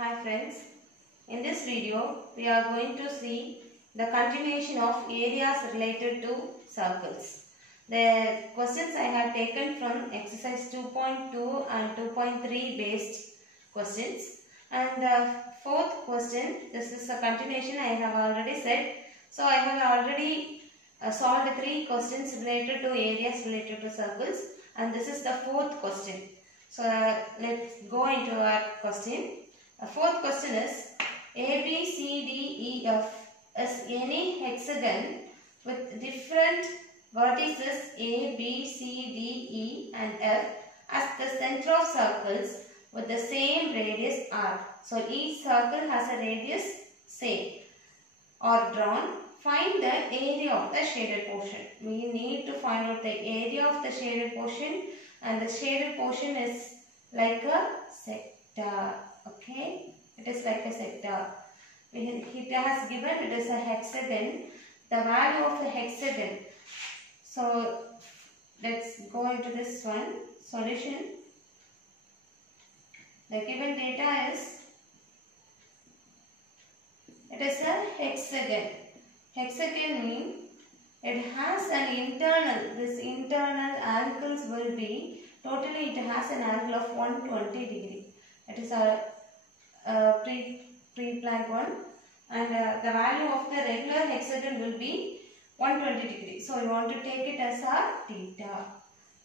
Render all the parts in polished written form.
Hi friends, in this video we are going to see the continuation of areas related to circles. The questions I have taken from exercise 2.2 and 2.3 based questions, and the fourth question, this is a continuation I have already said. So I have already solved 3 questions related to areas related to circles, and this is the fourth question. So let's go into our question. The fourth question is A, B, C, D, E, F is any hexagon with different vertices A, B, C, D, E and F as the center of circles with the same radius R. So each circle has a radius same or drawn. Find the area of the shaded portion. We need to find out the area of the shaded portion, and the shaded portion is like a sector. Okay, it is like a sector. It has given it is a hexagon. The value of the hexagon. So let's go into this one solution. The given data is it is a hexagon. Hexagon means it has an internal. This internal angles will be totally. It has an angle of 120 degree. It is a pre-planned one, and the value of the regular hexagon will be 120 degree. So you want to take it as a theta.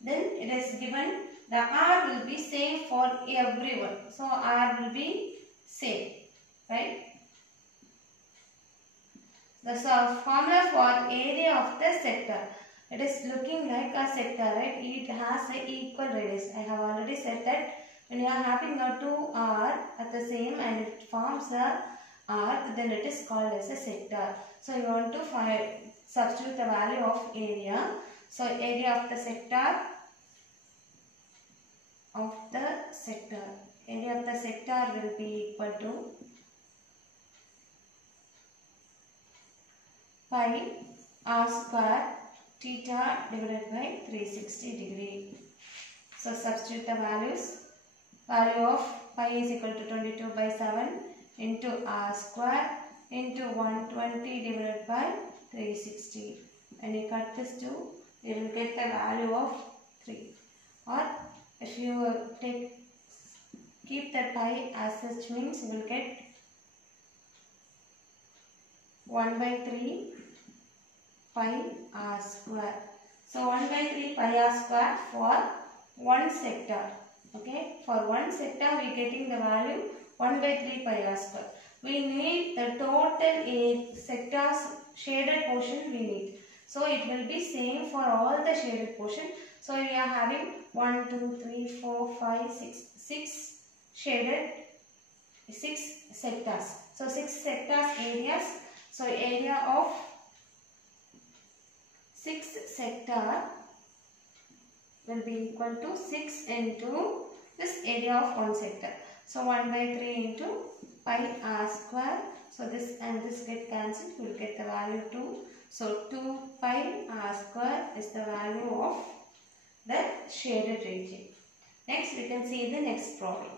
Then it is given the R will be same for everyone. So R will be same, right? The formula for area of the sector. It is looking like a sector, right? It has an equal radius. I have already said that when you are having a 2R at the same and it forms a arc, then it is called as a sector. So you want to substitute the value of area. So area of the sector area of the sector will be equal to pi r square theta divided by 360 degree. So substitute the values. Value of pi is equal to 22 by 7 into r square into 120 divided by 360. When you cut this 2, you will get the value of 3. Or if you keep the pi as such, means you will get 1 by 3 pi r square. So 1 by 3 pi r square for one sector. Okay, for one sector we are getting the value 1 by 3 pi r square. We need the total sectors shaded portion we need. So it will be same for all the shaded portion. So we are having 1, 2, 3, 4, 5, 6 shaded 6 sectors. So 6 sectors areas. So area of 6 sector will be equal to 6 into this area of one sector. So 1 by 3 into pi r square. So this and this get cancelled. We will get the value 2. So 2 pi r square is the value of the shaded region. Next we can see the next problem.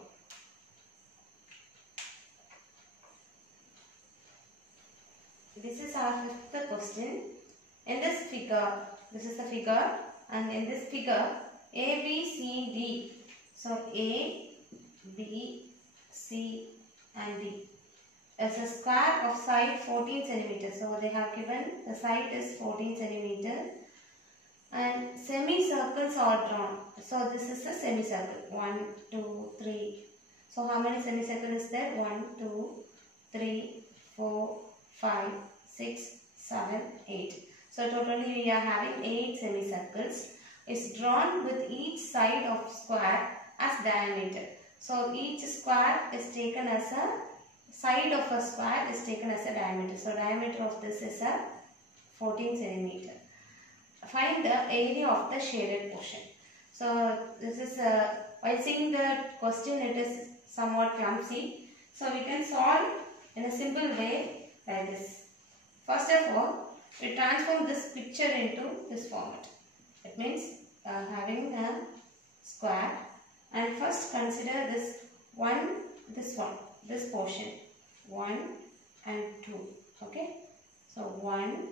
This is our fifth question. In this figure, this is the figure, and in this figure A, B, C, D. So A, B, C and D. As a square of side 14 centimeters. So they have given the side is 14 centimeters. And semicircles are drawn. So this is a semicircle. 1, 2, 3. So how many semicircles is there? 1, 2, 3, 4, 5, 6, 7, 8. So totally we are having 8 semicircles. Is drawn with each side of square as diameter. So each square is taken as a side of a square is taken as a diameter. So diameter of this is a 14 centimeter. Find the area of the shaded portion. So this is while seeing the question, it is somewhat clumsy. So we can solve in a simple way like this. First of all, we transform this picture into this format. It means having a square, and first consider this one this portion 1 and 2. Okay, so 1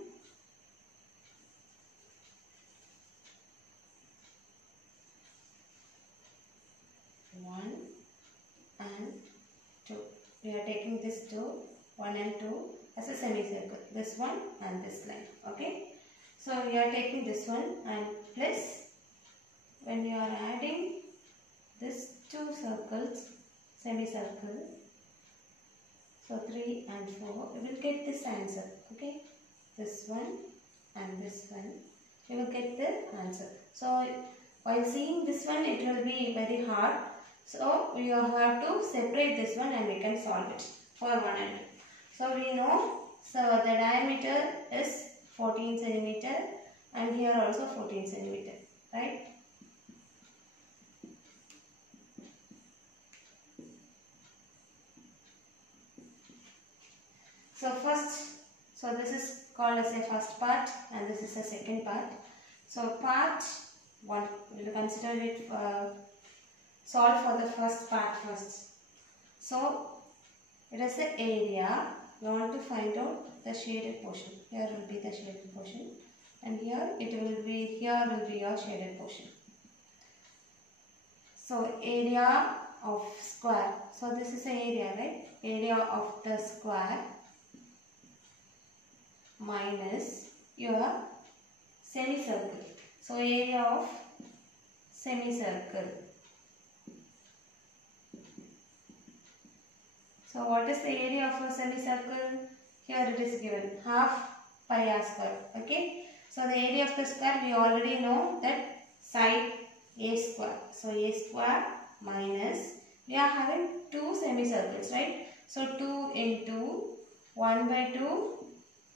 and 2. We are taking this 1 and 2 as a semicircle. This one and this line. Okay, so we are taking this one and plus, when you are adding this 2 circles, semicircle, so 3 and 4, you will get this answer. Okay, this one and this one, you will get the answer. So while seeing this one, it will be very hard. So we have to separate this one and we can solve it for 1 and 2. So we know, so the diameter is 14 centimeter and here also 14 centimeter, right? So first, so this is called as a first part and this is a second part. So part 1, we will consider it solve for the first part first. So it is the area. We want to find out the shaded portion. Here will be the shaded portion and here will be your shaded portion. So area of square. So this is the area, right? Area of the square minus your semicircle. So area of semicircle. So what is the area of a semicircle? Here it is given half pi r square. Okay. So the area of the square, we already know that side a square. So a square minus, we are having 2 semicircles, right? So 2 into 1 by 2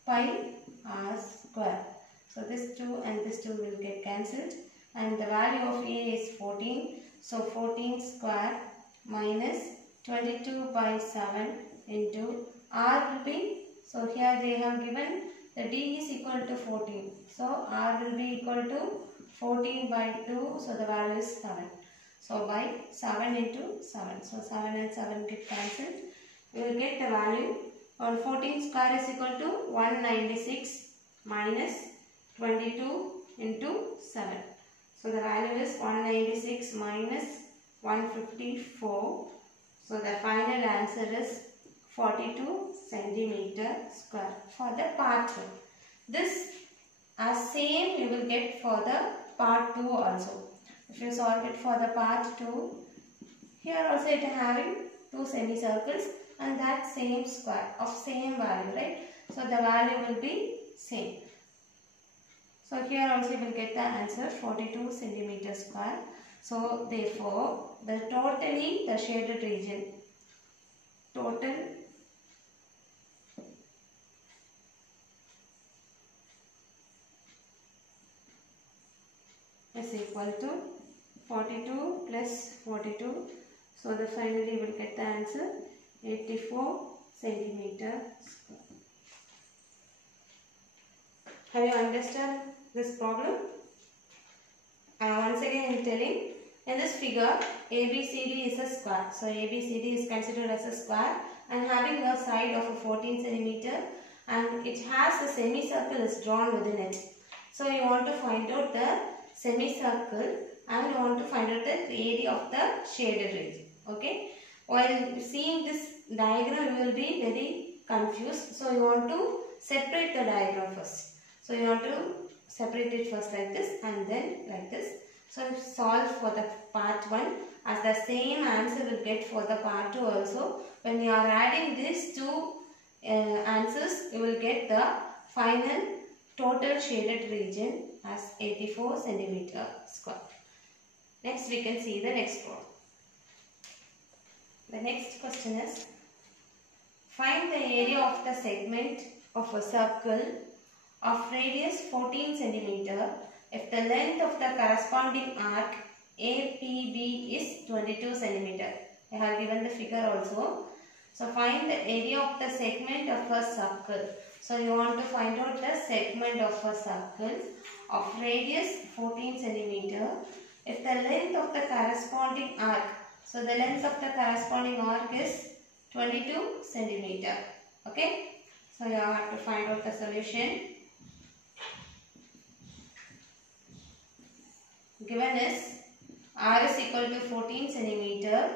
pi r square. So this 2 and this 2 will get cancelled and the value of a is 14. So 14 square minus 22 by 7 into r will be, so here they have given the d is equal to 14. So r will be equal to 14 by 2, so the value is 7. So by 7 into 7. So 7 and 7 get cancelled. We will get the value on 14 square is equal to 196 minus 22 into 7. So the value is 196 minus 154. So the final answer is 42 centimeter square for the part 1. This as same you will get for the part 2 also. If you solve it for the part 2, here also it having 2 semicircles and that same square of same value, right? So the value will be same. So here also you will get the answer 42 centimeter square. So therefore the totally the shaded region total is equal to 42 plus 42. So the finally you will get the answer 84 centimeter square. Have you understood this problem? Once again I am telling, in this figure ABCD is a square. So ABCD is considered as a square and having a side of 14 centimeter and it has a semicircle is drawn within it. So you want to find out the semicircle and you want to find out the area of the shaded region. Okay. While seeing this diagram you will be very confused. So you want to separate the diagram first. So you want to separate it first like this and then like this. So solve for the part 1 as the same answer will get for the part 2 also. When you are adding these two answers, you will get the final total shaded region as 84 centimeter square. Next we can see the next problem. The next question is, find the area of the segment of a circle of radius 14 centimeter if the length of the corresponding arc APB is 22 centimeter. I have given the figure also. So find the area of the segment of a circle. So you want to find out the segment of a circle of radius 14 centimeter if the length of the corresponding arc. So the length of the corresponding arc is 22 centimeter. Okay. So you have to find out the solution. Given is R is equal to 14 centimeter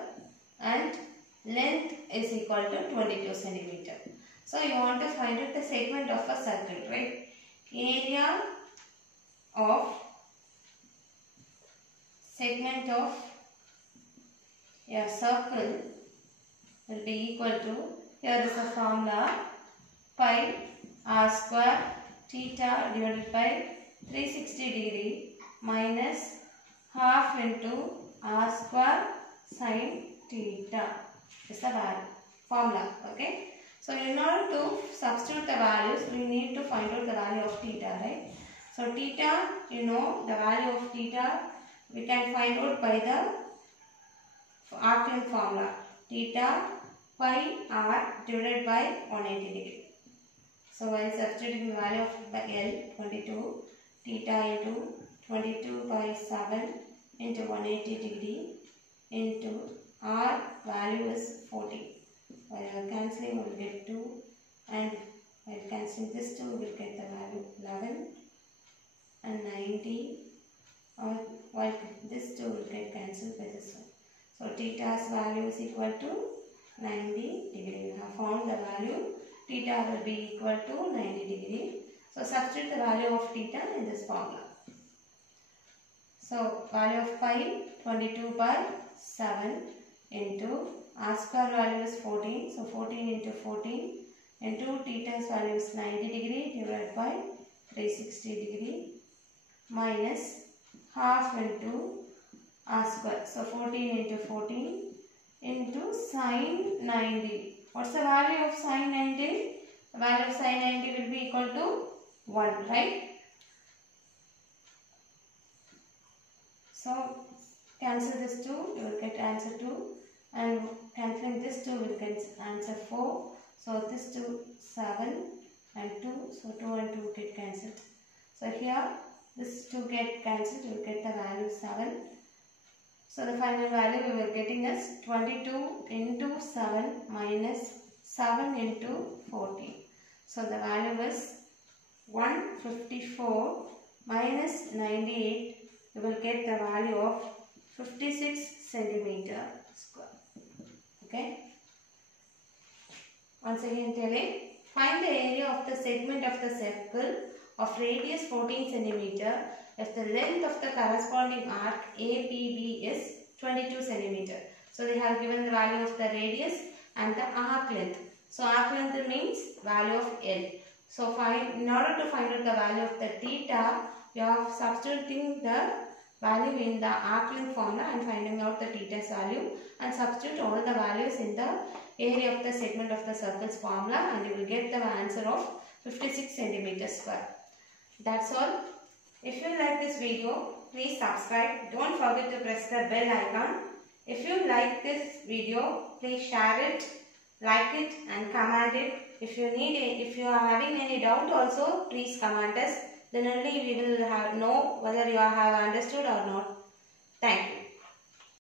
and length is equal to 22 centimeter. So you want to find out the segment of a circle, right? Area of segment of a circle will be equal to, here is a formula, pi r square theta divided by 360 degree minus half into r square sin theta is the value formula. Okay. So in order to substitute the values, we need to find out the value of theta, right? So theta, you know the value of theta we can find out by the arc length formula. Theta pi r divided by 180 degree. So while substituting the value of L, 22, theta into 22 by 7 into 180 degree into r value is 40. While cancelling we will get 2, and while cancelling this 2 we will get the value 11 and 90. While this 2 will get cancelled by this one. So theta's value is equal to 90 degree. We have found the value. Theta will be equal to 90 degree. So substitute the value of theta in this formula. So value of pi 22 by 7 into r square value is 14. So 14 into 14 into theta's value is 90 degree divided by 360 degree minus half into r square. So 14 into 14 into sine 90. What's the value of sine 90? The value of sine 90 will be equal to 1, right? So cancel this 2, you will get answer 2, and cancelling this 2 will get answer 4. So this 2 7 and 2, so 2 and 2 get cancelled. So here this 2 get cancelled, you will get the value 7. So the final value we were getting is 22 into 7 minus 7 into 14. So the value is 154 minus 98. You will get the value of 56 centimeter square. Okay. Once again telling, find the area of the segment of the circle of radius 14 centimeter if the length of the corresponding arc APB is 22 centimeter. So they have given the value of the radius and the arc length. So arc length means value of L. So in order to find out the value of the theta, you are substituting the value in the arc length formula and finding out the theta's value, and substitute all the values in the area of the segment of the circle's formula, and you will get the answer of 56 centimeters square. That's all. If you like this video, please subscribe. Don't forget to press the bell icon. If you like this video, please share it, like it and comment it. If you are having any doubt also, please comment us. Then only we will know whether you have understood or not. Thank you.